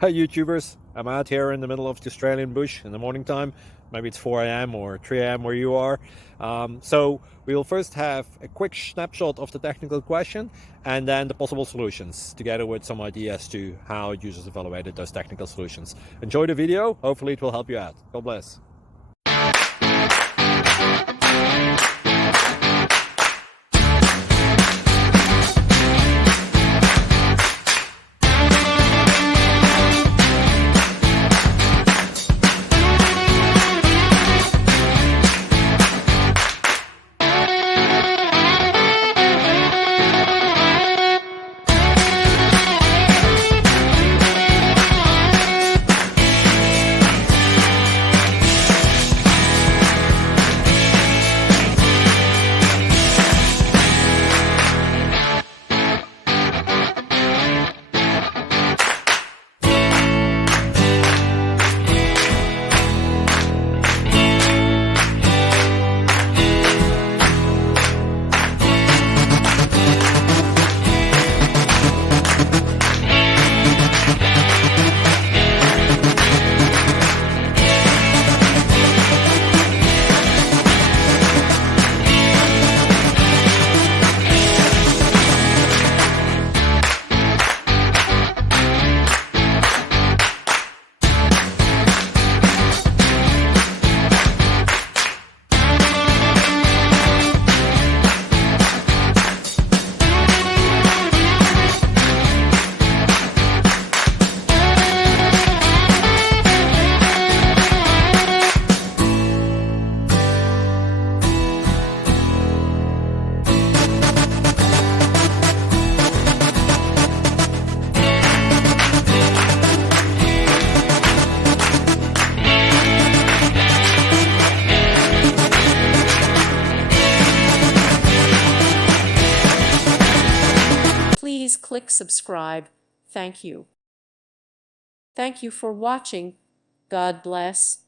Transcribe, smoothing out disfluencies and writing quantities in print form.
Hey YouTubers, I'm out here in the middle of the Australian bush in the morning time. Maybe it's 4 a.m. or 3 a.m. where you are. So we will first have a quick snapshot of the technical question and then the possible solutions, together with some ideas to how users evaluated those technical solutions. Enjoy the video, hopefully it will help you out. God bless. Please click subscribe. Thank you. Thank you for watching. God bless.